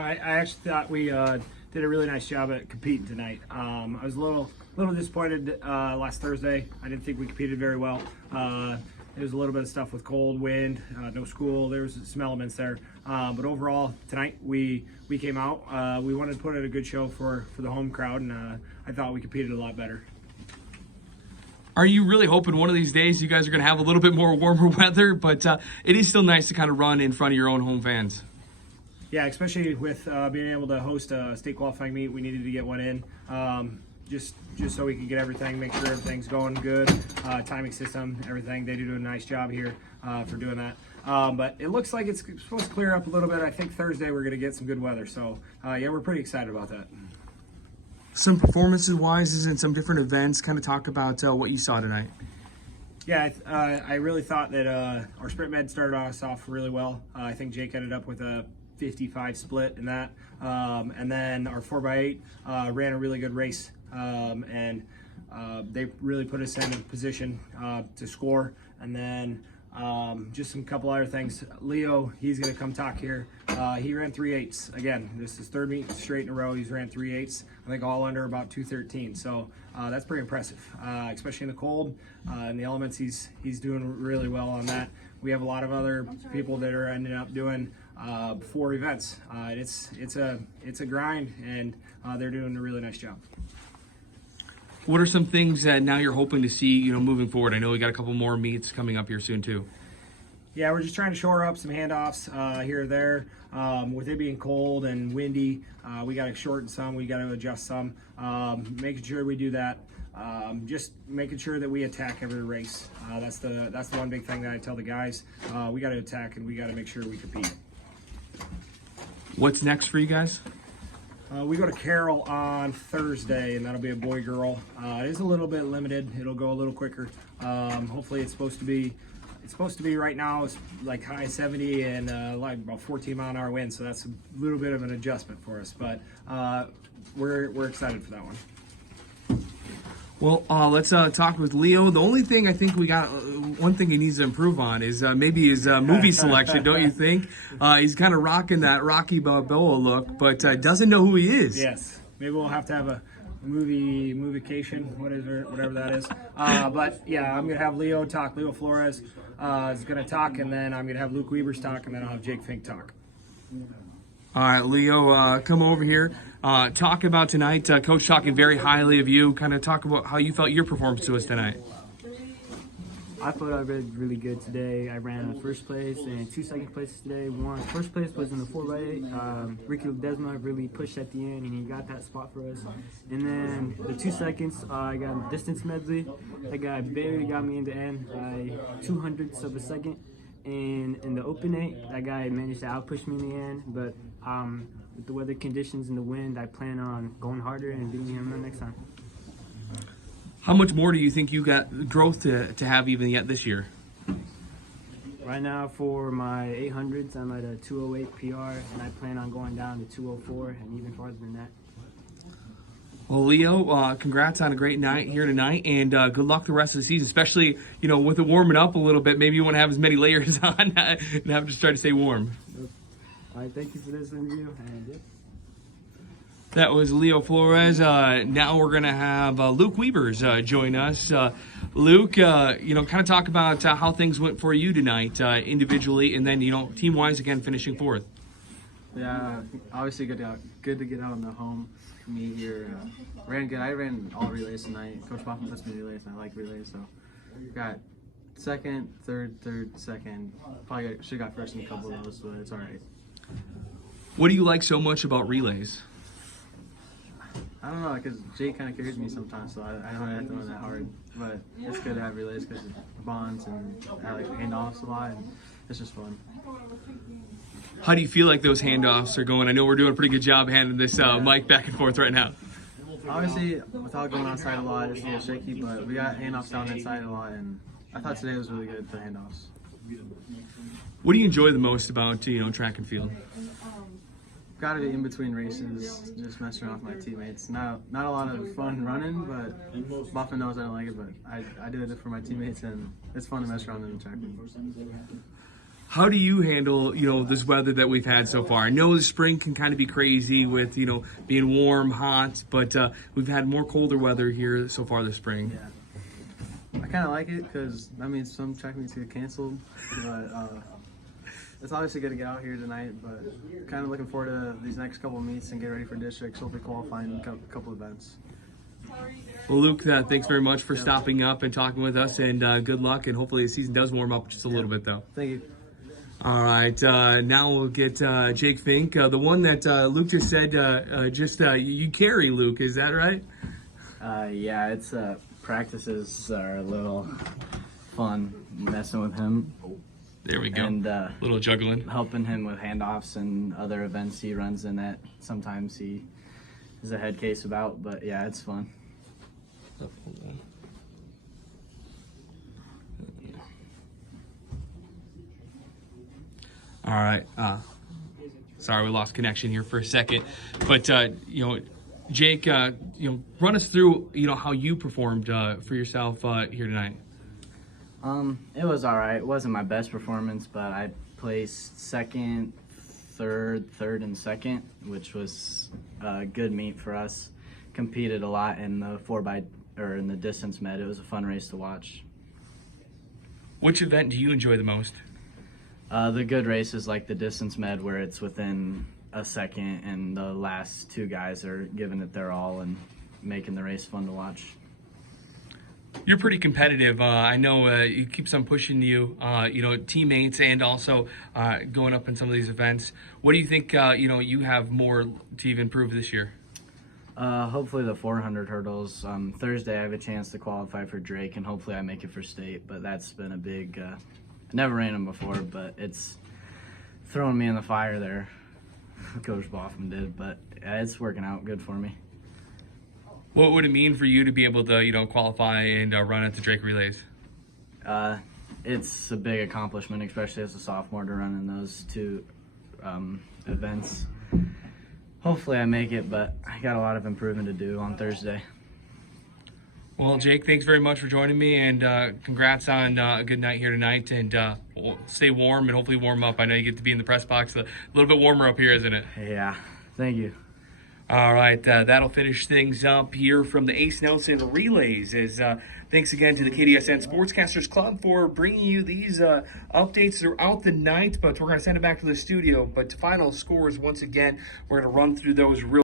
I actually thought we did a really nice job at competing tonight. I was a little disappointed last Thursday. I didn't think we competed very well. There was a little bit of stuff with cold, wind, no school. There was some elements there. But overall, tonight we came out. We wanted to put out a good show for the home crowd, and I thought we competed a lot better. Are you really hoping one of these days you guys are going to have a little bit more warmer weather? But it is still nice to kind of run in front of your own home fans. Yeah, especially with being able to host a state qualifying meet, we needed to get one in. Just so we can get everything, make sure everything's going good, timing system, everything. They do a nice job here for doing that. But it looks like it's supposed to clear up a little bit. I think Thursday we're going to get some good weather. So, yeah, we're pretty excited about that. Some performances-wise and some different events, kind of talk about what you saw tonight. Yeah, I really thought that our sprint med started us off really well. I think Jake ended up with a 55 split in that. And then our 4x8 ran a really good race. And they really put us in a position to score. And then just some couple other things. Leo, he's going to come talk here. He ran 3.8s. Again, this is his third meet straight in a row. He's ran 3.8s. I think all under about 2:13. So that's pretty impressive, especially in the cold and the elements. He's doing really well on that. We have a lot of other people that are ending up doing 4 events. It's a grind, and they're doing a really nice job. What are some things that now you're hoping to see, moving forward? I know we got a couple more meets coming up here soon too. Yeah, we're just trying to shore up some handoffs here or there. With it being cold and windy, we got to shorten some, we got to adjust some. Making sure we do that. Just making sure that we attack every race. That's the one big thing that I tell the guys. We got to attack, and we got to make sure we compete. What's next for you guys? We go to Carroll on Thursday, and that'll be a boy-girl. It is a little bit limited. It'll go a little quicker. Hopefully, it's supposed to be right now. It's like high 70 and like about 14 mile an hour wind. So that's a little bit of an adjustment for us, but we're excited for that one. Well, let's talk with Leo. The only thing I think we got, one thing he needs to improve on is maybe his movie selection, don't you think? He's kind of rocking that Rocky Balboa look, but doesn't know who he is. Yes, maybe we'll have to have a movie-cation, whatever that is. But yeah, I'm gonna have Leo talk. Leo Flores is gonna talk, and then I'm gonna have Luke Weber's talk, and then I'll have Jake Fink talk. All right, Leo, come over here. Talk about tonight. Coach talking very highly of you. Kind of talk about how you felt your performance was tonight. I thought I did really good today. I ran first place and 2 second places today. First place was in the 4x8. Ricky Ledesma really pushed at the end, and he got that spot for us. And then the 2 seconds, I got a distance medley. That guy barely got me in the end by 200ths of a second. And in the open 8, that guy managed to outpush me in the end. But with the weather conditions and the wind, I plan on going harder and beating him the next time. How much more do you think you got growth to have even yet this year? Right now for my 800s, I'm at a 208 PR, and I plan on going down to 204 and even farther than that. Well, Leo, congrats on a great night here tonight, and good luck the rest of the season, especially, with it warming up a little bit. Maybe you won't have as many layers on and have to try to stay warm. All right, thank you for this interview. And that was Leo Flores. Now we're going to have Luke Weber's join us. Luke, kind of talk about how things went for you tonight individually, and then, team-wise, again, finishing 4th. Yeah, obviously good to get out on the home meet here. Ran good. I ran all relays tonight. Coach Boffin puts me in relays, and I like relays, so got second, third, second. Probably should have got first in a couple of those, but it's all right. What do you like so much about relays? I don't know, because Jake kind of carries me sometimes, so I don't have to run that hard. But it's good to have relays because it bonds, and I like handoffs a lot, and it's just fun. How do you feel like those handoffs are going? I know we're doing a pretty good job handing this mic back and forth right now. Obviously, without going outside a lot, it's a little shaky, but we got handoffs down inside a lot, and I thought today was really good for handoffs. What do you enjoy the most about track and field? Got to be in between races, just messing around with my teammates. Not a lot of fun running, but Boffin knows I don't like it, but I do it for my teammates, and it's fun to mess around in the track. How do you handle, this weather that we've had so far? I know the spring can kind of be crazy with, being warm, hot, but we've had more colder weather here so far this spring. Yeah. I kind of like it because that means some track meets get canceled, but it's obviously good to get out here tonight, but kind of looking forward to these next couple of meets and get ready for districts, hopefully qualifying a couple events. Well, Luke, thanks very much for stopping up and talking with us, and good luck, and hopefully the season does warm up just a little bit, though. Thank you. All right, now we'll get Jake Fink, the one that Luke just said, you carry, Luke, is that right? Yeah, it's practices are a little fun messing with him. There we go. And little juggling. helping him with handoffs and other events he runs in that sometimes he is a head case about, but yeah, it's fun. All right. Sorry, we lost connection here for a second, but Jake, run us through how you performed for yourself here tonight. It was all right. It wasn't my best performance, but I placed second, third, and second, which was a good meet for us. Competed a lot in the in the distance med. It was a fun race to watch. Which event do you enjoy the most? The good races like the distance med, where it's within a second and the last two guys are giving it their all and making the race fun to watch. You're pretty competitive. I know it keeps on pushing you, teammates and also going up in some of these events. What do you think, you have more to even improve this year? Hopefully the 400 hurdles. Thursday I have a chance to qualify for Drake, and hopefully I make it for state, but that's been a big, I never ran them before, but it's throwing me in the fire there. Coach Boffman did, but it's working out good for me. What would it mean for you to be able to, qualify and run at the Drake Relays? It's a big accomplishment, especially as a sophomore, to run in those two events. Hopefully I make it, but I got a lot of improvement to do on Thursday. Well, Jake, thanks very much for joining me, and congrats on a good night here tonight, and stay warm and hopefully warm up. I know you get to be in the press box a little bit warmer up here, isn't it? Yeah, thank you. All right, that'll finish things up here from the Ace Nelson Relays. Thanks again to the KDSN Sportscasters Club for bringing you these updates throughout the night, but we're going to send it back to the studio. But to final scores, once again, we're going to run through those real